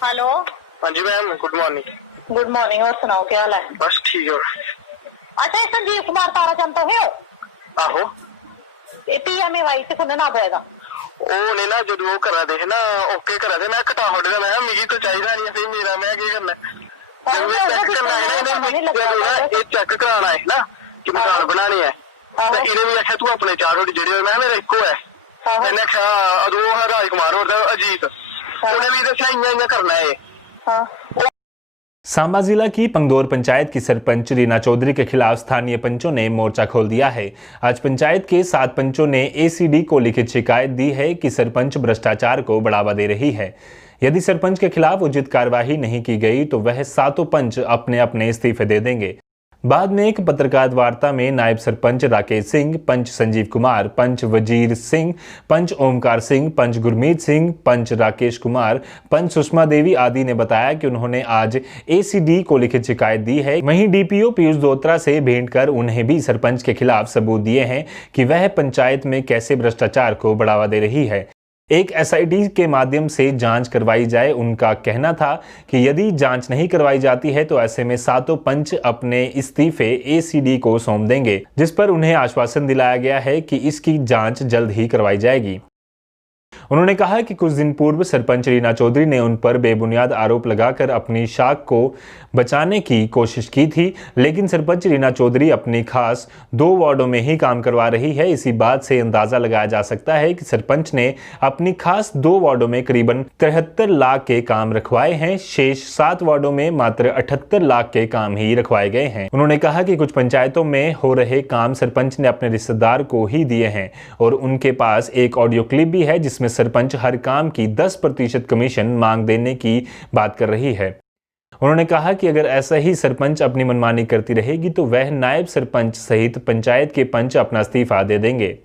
Hello. हाँ जी ma'am, good morning. Good morning. और सुनाओ क्या हाल है? बस ठीक है। अच्छा, ये संजीव कुमार ताराचंद तो है? आहो, ये PMAY से खुद ना आएगा। ਉਹਨੇ ਨਾ ਜਦੋਂ ਉਹ ਕਰਾ ਦੇ ਨਾ ਓਕੇ ਕਰਾ ਦੇ ਮੈਂ ਘਟਾ ਹਟ ਮੈਂ ਮਿਗੀ ਤੋਂ ਚਾਹੀਦਾ ਨਹੀਂ ਸੀ ਮੇਰਾ ਮੈਂ ਕੀ ਕਰਨਾ ਚੈੱਕ करना है ना ये चेक कराना है ना कि मकान बनाने है तो इन्हें भी आख्या तू अपने चार रोटी जेडे मैं मेरा इको है मैंने आख्या अदो राजकुमार और अजीत उन्हें भी दसिया इं करना है। सांबा जिला की पंगदौर पंचायत की सरपंच रीना चौधरी के खिलाफ स्थानीय पंचों ने मोर्चा खोल दिया है। आज पंचायत के 7 पंचों ने ACD को लिखित शिकायत दी है कि सरपंच भ्रष्टाचार को बढ़ावा दे रही है। यदि सरपंच के खिलाफ उचित कार्यवाही नहीं की गई तो वह 7 पंच अपने अपने इस्तीफे दे देंगे। बाद में एक पत्रकार वार्ता में नायब सरपंच राकेश सिंह, पंच संजीव कुमार, पंच वजीर सिंह, पंच ओमकार सिंह, पंच गुरमीत सिंह, पंच राकेश कुमार, पंच सुषमा देवी आदि ने बताया कि उन्होंने आज ACD को लिखित शिकायत दी है। वहीं DPO पीयूष दोत्रा से भेंट कर उन्हें भी सरपंच के खिलाफ सबूत दिए हैं कि वह पंचायत में कैसे भ्रष्टाचार को बढ़ावा दे रही है। एक SIT के माध्यम से जांच करवाई जाए। उनका कहना था कि यदि जांच नहीं करवाई जाती है तो ऐसे में 7 पंच अपने इस्तीफे ACD को सौंप देंगे, जिस पर उन्हें आश्वासन दिलाया गया है कि इसकी जांच जल्द ही करवाई जाएगी। उन्होंने कहा कि कुछ दिन पूर्व सरपंच रीना चौधरी ने उन पर बेबुनियाद आरोप लगाकर अपनी शाख को बचाने की कोशिश की थी, लेकिन सरपंच रीना चौधरी अपनी खास 2 वार्डों में ही काम करवा रही है। इसी बात से अंदाजा लगाया जा सकता है कि सरपंच ने अपनी खास 2 वार्डों में करीबन 73 लाख के काम रखवाए हैं। शेष 7 वार्डों में मात्र 78 लाख के काम ही रखवाए गए हैं। उन्होंने कहा कि कुछ पंचायतों में हो रहे काम सरपंच ने अपने रिश्तेदार को ही दिए हैं और उनके पास एक ऑडियो क्लिप भी है जिसमें सरपंच हर काम की 10% कमीशन मांग देने की बात कर रही है। उन्होंने कहा कि अगर ऐसा ही सरपंच अपनी मनमानी करती रहेगी तो वह नायब सरपंच सहित पंचायत के पंच अपना इस्तीफा दे देंगे।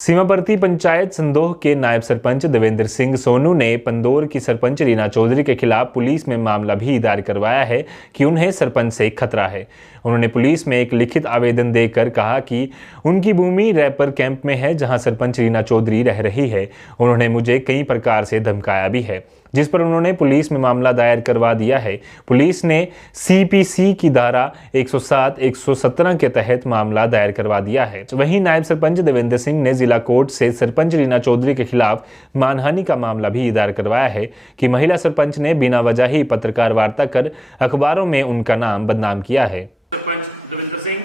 सीमावर्ती पंचायत संदोह के नायब सरपंच देवेंद्र सिंह सोनू ने पंदौर की सरपंच रीना चौधरी के खिलाफ पुलिस में मामला भी दायर करवाया है कि उन्हें सरपंच से खतरा है। उन्होंने पुलिस में एक लिखित आवेदन देकर कहा कि उनकी भूमि रैपर कैंप में है जहां सरपंच रीना चौधरी रह रही है। उन्होंने मुझे कई प्रकार से धमकाया भी है, जिस पर उन्होंने पुलिस में मामला दायर करवा दिया है। पुलिस ने CPC की धारा 107, 117 के तहत मामला दायर करवा दिया है। वहीं नायब सरपंच देवेंद्र सिंह ने जिला कोर्ट से सरपंच रीना चौधरी के खिलाफ मानहानि का मामला भी दायर करवाया है कि महिला सरपंच ने बिना वजह ही पत्रकार वार्ता कर अखबारों में उनका नाम बदनाम किया है। सरपंच देवेंद्र सिंह,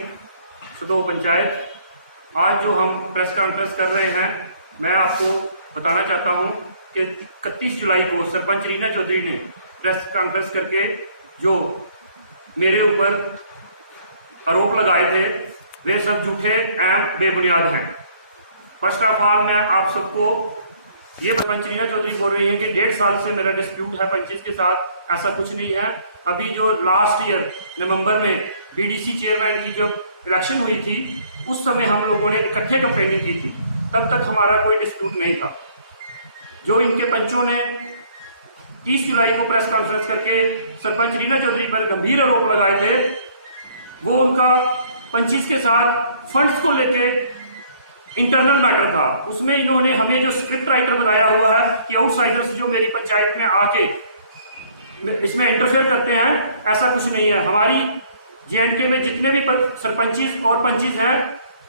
सदोह पंचायत, आज जो हम प्रेस कॉन्फ्रेंस कर रहे हैं, मैं आपको बताना चाहता हूं कि 31 जुलाई को सरपंच रीना चौधरी ने प्रेस कॉन्फ्रेंस करके जो मेरे ऊपर आरोप लगाए थे वे सब झूठे एवं बेबुनियाद हैं। फर्स्ट ऑफ ऑल मैं आप सबको ये सरपंच रीना चौधरी बोल रही है कि 1.5 साल से मेरा डिस्प्यूट है पंचायत के साथ, ऐसा कुछ नहीं है। अभी जो लास्ट ईयर नवंबर में BDC चेयरमैन की जो इलेक्शन हुई थी उस समय हम लोगों ने इकट्ठे कंप्लेनिंग की थी, तब तक हमारा कोई डिस्प्यूट नहीं था। जो इनके पंचों ने 30 जुलाई को प्रेस कॉन्फ्रेंस करके सरपंच रीना चौधरी पर गंभीर आरोप लगाए थे, वो उनका पंचायत के साथ फंड्स को लेके इंटरनल मैटर था। उसमें इन्होंने हमें जो स्क्रिप्ट राइटर बनाया हुआ है कि आउटसाइडर्स जो मेरी पंचायत में आके इसमें इंटरफेयर करते हैं, ऐसा कुछ नहीं है। हमारी JNK में जितने भी सरपंच और पंचिस हैं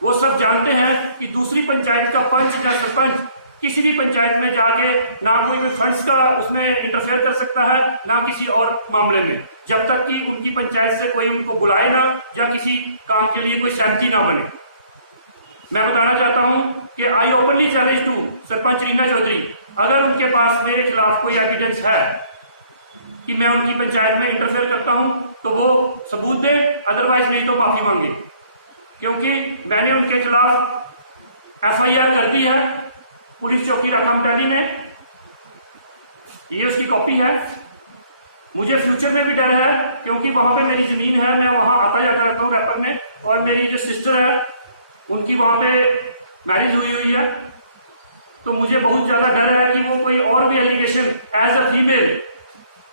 वो सब जानते हैं कि दूसरी पंचायत का पंच या सरपंच किसी भी पंचायत में जाके ना कोई फंड्स का उसमें इंटरफेयर कर सकता है ना किसी और मामले में, जब तक कि उनकी पंचायत से कोई उनको बुलाए ना या किसी काम के लिए कोई सहमति ना बने। मैं बताना चाहता हूं कि I openly challenge to sarpanch Reena Chaudhary, अगर उनके पास मेरे खिलाफ कोई एविडेंस है कि मैं उनकी पंचायत में इंटरफेयर करता हूं तो वो सबूत दें, अदरवाइज नहीं तो माफी मांगे, क्योंकि मैंने उनके खिलाफ FIR कर दी है पुलिस चौकी राखामटाली ने, ये उसकी कॉपी है। मुझे फ्यूचर में भी डर है क्योंकि वहां पे मेरी जमीन है, मैं वहां आता जाता रहता हूँ रैपर में, और मेरी जो सिस्टर है उनकी वहां पे मैरिज हुई है, तो मुझे बहुत ज्यादा डर है कि वो कोई और भी एलिगेशन एज अ फीमेल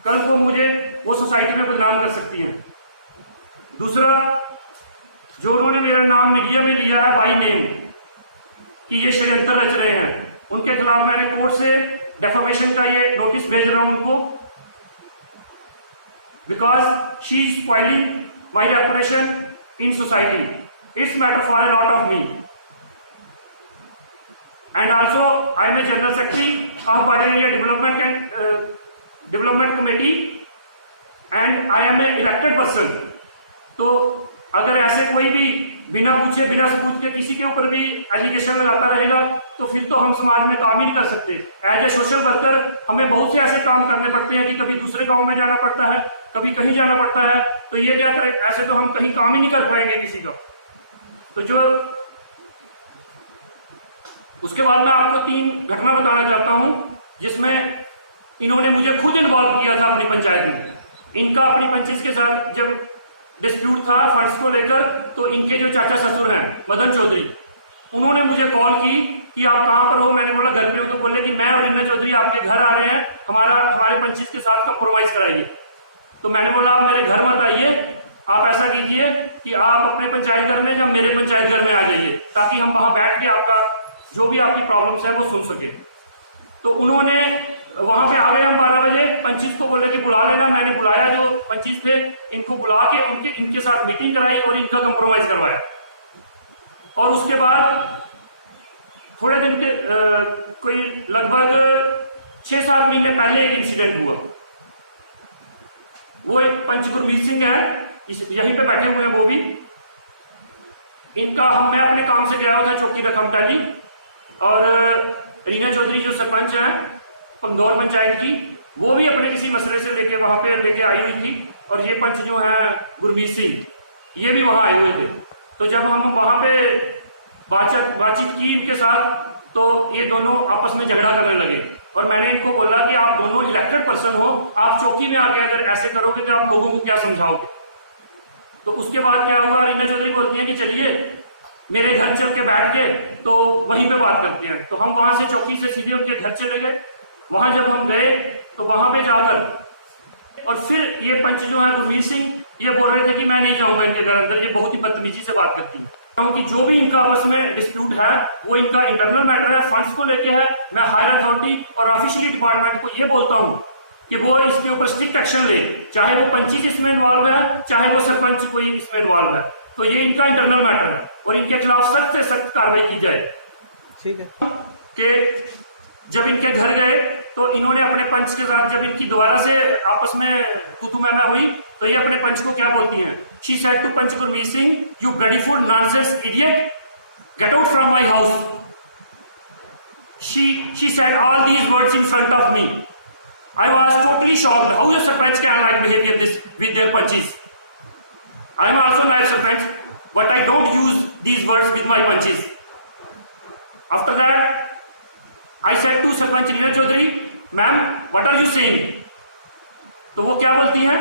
कल को मुझे वो सोसाइटी में बदनाम कर सकती है। दूसरा, जो उन्होंने मेरा नाम मीडिया में लिया है बाई नेम कि ये षड्यंत्र रच रहे हैं, उनके खिलाफ मैंने कोर्ट से डेफामेशन का ये नोटिस भेज रहा हूं उनको because she is spoiling my reputation in society. It's matter for a lot of me. And also I am a general secretary of Party Development Committee and I am an elected person. तो अगर ऐसे कोई भी बिना पूछे बिना सबूत के किसी के ऊपर भी एलिगेशन लगाता रहेगा तो फिर तो हम समाज में काम ही नहीं कर सकते। एज ए सोशल वर्कर हमें बहुत से ऐसे काम करने पड़ते हैं कि कभी दूसरे गांव में जाना पड़ता है, कभी कहीं जाना पड़ता है, तो ये क्या करें, ऐसे तो हम कहीं काम ही नहीं कर पाएंगे किसी का। तो जो उसके बाद मैं आपको 3 घटना बताना चाहता हूं जिसमें इन्होंने मुझे खुद इन्वॉल्व किया था अपनी पंचायत में। इनका अपनी पंचायत के साथ जब डिस्प्यूट था फंड्स को लेकर, तो इनके जो चाचा ससुर हैं मदन चौधरी, उन्होंने मुझे कॉल की कि आप कहां पर हो। मैंने बोला घर पे हो। तो बोले कि मैं और रीना चौधरी आपके घर आ रहे हैं, हमारे पंचायत के साथ कंप्रोमाइज कराइए। तो मैंने बोला आप मेरे घर मत आइए, आप ऐसा कीजिए कि आप अपने पंचायत घर में या मेरे पंचायत घर में आ जाइए ताकि हम वहां बैठ के आपका जो भी आपकी प्रॉब्लम्स है वो सुन सके। तो उन्होंने वहां पे आ गए हम 12 बजे। पंचायत को बोले कि बुला लेना। मैंने बुलाया जो पंचायत थे, इनको बुला के इनके साथ मीटिंग कराई और इनका कंप्रोमाइज करवाया। और उसके बाद थोड़े दिन के कोई लगभग 6-7 महीने पहले एक इंसिडेंट हुआ। वो एक पंच गुरमीत सिंह है, यहीं पे बैठे हुए हैं वो भी। इनका मैं अपने काम से गया था चौकी रकम टैली, और रीना चौधरी जो सरपंच है पंदौर पंचायत की, वो भी अपने किसी मसले से लेके वहां पे लेके आई हुई थी। और ये पंच जो है गुरमीत सिंह, ये भी वहां आए हुए थे। तो जब हम वहां पे बातचीत की इनके साथ, तो ये दोनों आपस में झगड़ा करने लगे। और मैंने इनको बोला कि आप दोनों इलेक्टेड पर्सन हो, आप चौकी में आके अगर ऐसे करोगे तो आप लोगों को क्या समझाओगे। तो उसके बाद क्या हुआ, रीना चौधरी बोलती है कि चलिए मेरे घर चल के बैठ के तो वहीं पे बात करते हैं। तो हम वहां से चौकी से सीधे उनके घर चले गए। वहां जब हम गए तो वहां पे जाकर और फिर ये पंच जो है गुरमीत सिंह, ये बोल रहे थे कि मैं नहीं जाऊंगा इनके घर अंदर, ये बहुत ही बदतमीजी से बात करती है, क्योंकि जो भी इनका आपस में डिस्प्यूट है वो इनका इंटरनल मैटर है, फंड्स को लेके है। मैं हायर अथॉरिटी और ऑफिशियली डिपार्टमेंट को ये बोलता हूँ कि वो इसके ऊपर स्ट्रिक्ट एक्शन ले, चाहे वो पंचायत इसमें इन्वॉल्व है, चाहे वो सरपंच कोई इसमें इन्वॉल्व है। तो ये इनका इंटरनल मैटर है और इनके खिलाफ सख्त से सख्त कार्रवाई की जाए। ठीक है कि जब इनके घर गए तो इन्होंने अपने पंच के साथ, जब इनकी दोबारा से आपस में तू-तू-मैं-मैं हुई, तो ये अपने पंच को क्या बोलती हैं, she said to punch Gurmeet Singh, you bloody fool nonsense idiot, get out from my house. She said all these words in front of me. I was totally shocked. How the sarpanch can like behavior this with their punches? I am also like sarpanch, but I don't use these words with my punches. After that, I said to sarpanch Reena Chaudhary, ma'am, what are you saying? तो वो क्या बोलती है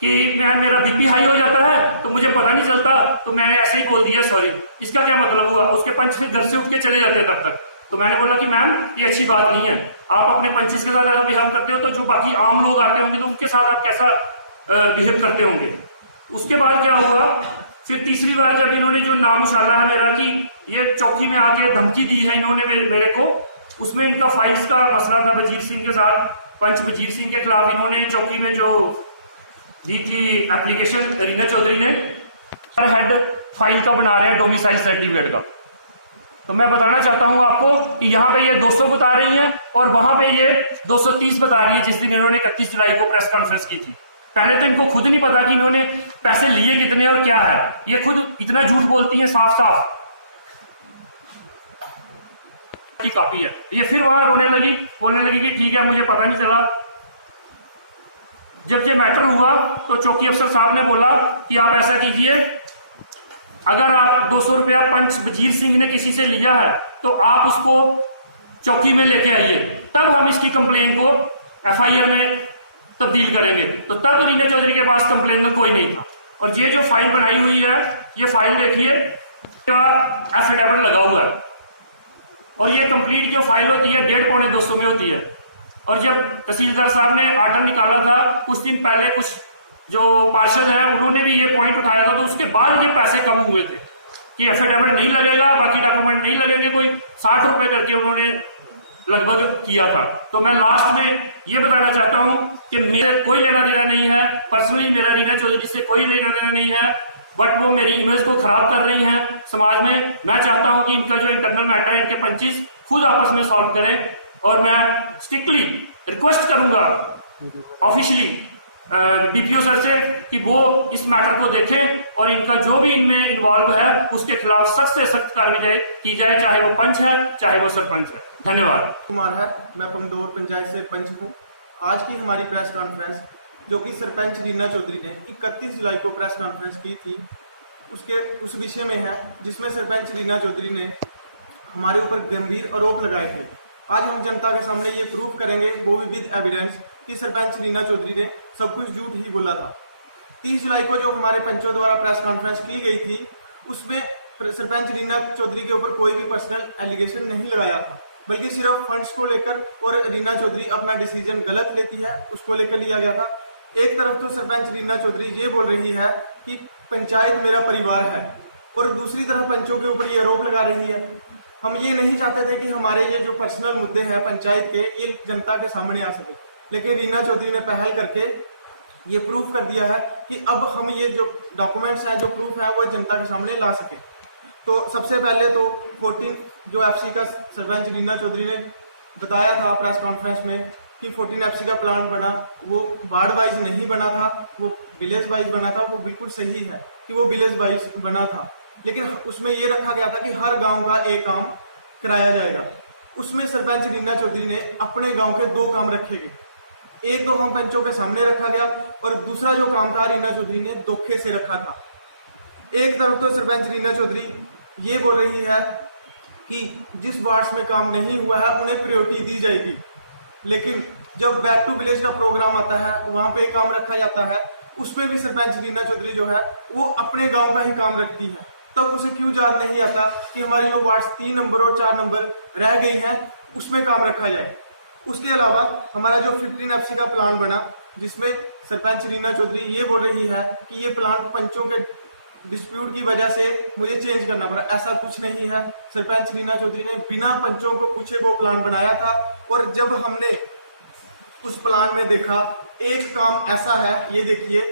कि यार मेरा BP high हो जाता है तो मुझे पता नहीं चलता, तो मैं ऐसे ही बोल दिया सॉरी। इसका क्या मतलब हुआ? उसके पंच फिर घर से उठ के चले जाते तब तक। तो मैंने बोला कि मैम ये अच्छी बात नहीं है, आप अपने पंचेस के साथ बिहेव करते हो तो जो बाकी आम लोग आते होंगे तो उनके साथ आप कैसा बिहेव करते होंगे। उसके बाद क्या हुआ, फिर तीसरी बार जब इन्होंने जो नाम उछाला है मेरा कि ये चौकी में आके धमकी दी है इन्होंने मेरे को, उसमें इनका फाइल्स का मसला था वजीर सिंह के साथ। पंच वजीर सिंह के खिलाफ इन्होंने चौकी में जो दी थी एप्लीकेशन, रीना चौधरी ने हेड फाइल का बना रहे हैं डोमिसाइल सर्टिफिकेट का। तो मैं बताना चाहता हूं आपको कि यहाँ पे ये 200 बता रही है और वहां पे ये 230 बता रही है, जिस दिन इन्होंने 31 जुलाई को प्रेस कॉन्फ्रेंस की थी। पहले तो इनको खुद नहीं पता कि इन्होंने पैसे लिए कितने और क्या है, ये खुद इतना झूठ बोलती है साफ साफ की कॉपी है। ये फिर वहां बोलने लगी कि ठीक है मुझे पता नहीं चला। जब ये मैटर हुआ तो चौकी अफसर साहब ने बोला कि आप ऐसा कीजिए, अगर आप 200 रुपया पंच वजीर सिंह ने किसी से लिया है तो आप उसको चौकी में लेके आइए, तब हम इसकी कंप्लेन को एफआईआर में तब्दील करेंगे। तो तब रीना चौधरी के पास कंप्लेन में कोई नहीं था। और ये जो फाइल बनाई हुई है, ये फाइल देखिए, एफिडेविट लगा हुआ है और ये कंप्लीट जो फाइल होती है 150-200 में होती है। और जब तहसीलदार साहब ने ऑर्डर निकाला था कुछ दिन पहले, कुछ जो पार्षद है उन्होंने भी ये पॉइंट उठाया था, तो उसके बाद ये पैसे कम हुए थे कि एफिडेविट नहीं लगेगा, बाकी डॉक्यूमेंट नहीं लगेंगे, कोई 60 रुपए करके उन्होंने लगभग किया था। तो मैं लास्ट में ये बताना चाहता हूं कि मेरे कोई लेना देना नहीं है, पर्सनल पर्सनली मेरा रीना चौधरी से कोई लेना देना नहीं है, बट वो मेरी इमेज को खराब कर रही है समाज में। मैं चाहता हूँ कि इनका जो इंटरनल मैटर है, इनके पंचेस खुद आपस में सॉल्व करें, और मैं स्ट्रिक्टली रिक्वेस्ट करूंगा ऑफिशियली डीपीओ सर से कि वो इस मैटर को देखें और इनका जो भी इनमें इन्वॉल्व है उसके खिलाफ सख्त से सख्त कार्रवाई की जाए, चाहे वो पंच है चाहे वो सरपंच है। धन्यवाद। कुमार है, मैं पंदौर पंचायत से पंच हूँ। आज की हमारी प्रेस कॉन्फ्रेंस जो कि सरपंच रीना चौधरी ने 31 जुलाई को प्रेस कॉन्फ्रेंस की थी, उस विषय में है जिसमें सरपंच रीना चौधरी ने हमारे ऊपर गंभीर आरोप लगाए थे। आज हम जनता के सामने ये प्रूव करेंगे, वो भी विद एविडेंस, कि सरपंच रीना चौधरी ने सब कुछ झूठ ही बोला था। 30 जुलाई को जो हमारे पंचों द्वारा प्रेस कॉन्फ्रेंस की गई थी, उसमें सरपंच रीना चौधरी के ऊपर कोई भी पर्सनल एलिगेशन नहीं लगाया था, बल्कि सिर्फ फंड्स को लेकर और रीना चौधरी अपना डिसीजन गलत लेती है उसको लेकर लिया गया था। एक तरफ तो सरपंच रीना चौधरी ये बोल रही है कि पंचायत मेरा परिवार है, और दूसरी तरफ पंचों के ऊपर ये आरोप लगा रही है। हम ये नहीं चाहते थे कि हमारे ये जो पर्सनल मुद्दे हैं पंचायत के, ये जनता के सामने आ सके, लेकिन रीना चौधरी ने पहल करके ये प्रूफ कर दिया है कि अब हम ये जो डॉक्यूमेंट्स हैं, जो प्रूफ है, वो जनता के सामने ला सके। तो सबसे पहले तो 14 जो एफसी का सरपंच रीना चौधरी ने बताया था प्रेस कॉन्फ्रेंस में कि 14 एफसी का प्लान बना, वो वार्ड वाइज नहीं बना था, वो विलेज वाइज बना था। वो बिल्कुल सही है कि वो विलेज वाइज बना था, लेकिन उसमें ये रखा गया था कि हर गांव का एक काम कराया जाएगा। उसमें सरपंच रीना चौधरी ने अपने गांव के 2 काम रखे गए। एक तो हम पंचों के सामने रखा गया, और दूसरा जो काम था रीना चौधरी ने धोखे से रखा था। एक तरफ तो सरपंच रीना चौधरी ये बोल रही है कि जिस वार्ड्स में काम नहीं हुआ है उन्हें प्रायोरिटी दी जाएगी, लेकिन जब बैक टू विलेज का प्रोग्राम आता है, वहां पे काम रखा जाता है, उसमें भी सरपंच रीना चौधरी जो है वो अपने गांव का ही काम रखती है। तब उसे क्यों याद नहीं आता कि हमारी जो वार्ड 3 नंबर और 4 नंबर रह गई है उसमें काम रखा जाए। उसके अलावा हमारा जो 15 एफसी का प्लान बना, जिसमें सरपंच रीना चौधरी ये बोल रही है कि ये प्लान पंचों के डिस्प्यूट की वजह से मुझे चेंज करना पड़ा। ऐसा कुछ नहीं है। सरपंच रीना चौधरी ने बिना पंचों को पूछे वो प्लान बनाया था, और जब हमने उस प्लान में देखा, एक काम ऐसा है, ये देखिए,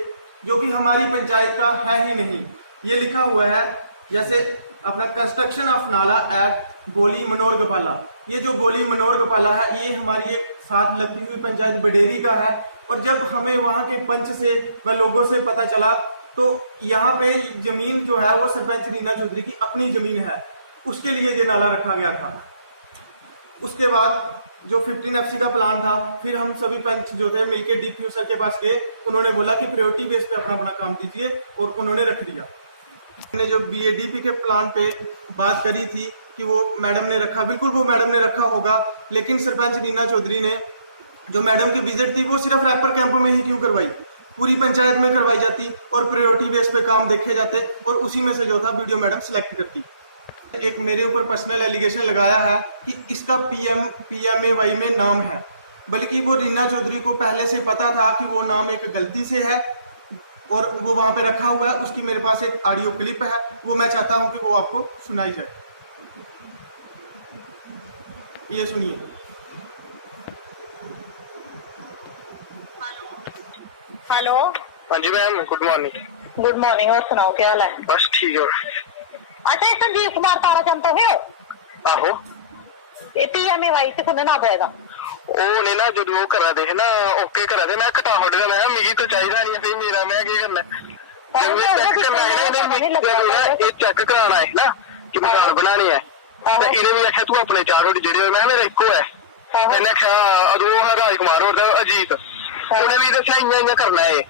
जो कि हमारी पंचायत का है ही नहीं। ये लिखा हुआ है जैसे अपना कंस्ट्रक्शन ऑफ नाला एट बोली मनोर गपाला। ये जो बोली मनोर गपाला है, ये हमारी एक साथ लगती हुई पंचायत बडेरी का है, और जब हमें वहां के पंच से व लोगों से पता चला तो यहाँ पे जमीन जो है वो सरपंच रीना चौधरी की अपनी जमीन है, उसके लिए ये नाला रखा गया था। उसके बाद जो 15 एफसी का प्लान था, फिर हम सभी पंच जो थे मिलकर डीपीओ सर के पास गए। उन्होंने बोला कि प्रायोरिटी बेस पे अपना काम दीजिए, और उन्होंने रख दिया। हमने जो बीएडीपी के प्लान पे बात करी थी कि वो मैडम ने रखा, बिल्कुल वो मैडम ने रखा होगा, लेकिन सरपंच रीना चौधरी ने जो मैडम की विजिट थी वो सिर्फ रैपर कैंप में ही क्यों करवाई? पूरी पंचायत में करवाई जाती और प्रायोरिटी बेस पे काम देखे जाते, और उसी में से जो था वीडियो मैडम सिलेक्ट करती। एक मेरे ऊपर पर्सनल एलिगेशन लगाया है कि इसका PMAY में नाम है, बल्कि वो रीना चौधरी को पहले से पता था कि वो नाम एक गलती से है, और वो वहां पे रखा हुआ है। उसकी मेरे पास एक ऑडियो क्लिप है, वो मैं चाहता हूं कि वो आपको सुनाई जाए। ये सुनिए। हेलो। हाँ जी ma'am, good morning. Good morning, और सुनाओ क्या हाल है? बस ठीक है। अच्छा, संजीव कुमार ताराचंद तो है? आहो, PMAY से खुद ना होएगा। ਉਹਨੇ ਨਾ ਜਦੋਂ ਉਹ ਕਰਾ ਦੇ ਨਾ ਓਕੇ ਕਰਾ ਦੇ, ਮੈਂ ਘਟਾ ਉੱਡ ਦਾ, ਮੈਂ ਮਿਗੀ ਤੋਂ ਚਾਹੀਦਾ ਨਹੀਂ ਸੀ ਮੇਰਾ, ਮੈਂ ਕੀ ਕਰਨਾ ਜਦੋਂ ਚੈੱਕ ਕਰਨਾ ਹੈ ਨਾ, ਇਹ ਚੈੱਕ ਕਰਾਣਾ ਹੈ ਨਾ ਕਿ ਮਕਾਨ ਬਣਾਣੇ ਹੈ, ਤੇ ਇਹਨੇ ਵੀ ਆਖਿਆ ਤੂੰ ਆਪਣੇ 4 ਰੋਡ ਜਿਹੜੇ, ਮੈਂ ਮੇਰਾ ਇੱਕੋ ਹੈ। ਇਹਨੇ ਆਖਿਆ ਅਦੋਂ ਰਾਜ ਕੁਮਾਰ ਹੋਰ ਦਾ ਅਜੀਤ, ਉਹਨੇ ਵੀ ਦੱਸਿਆ ਇੰਨਾ ਕਰਨਾ ਹੈ।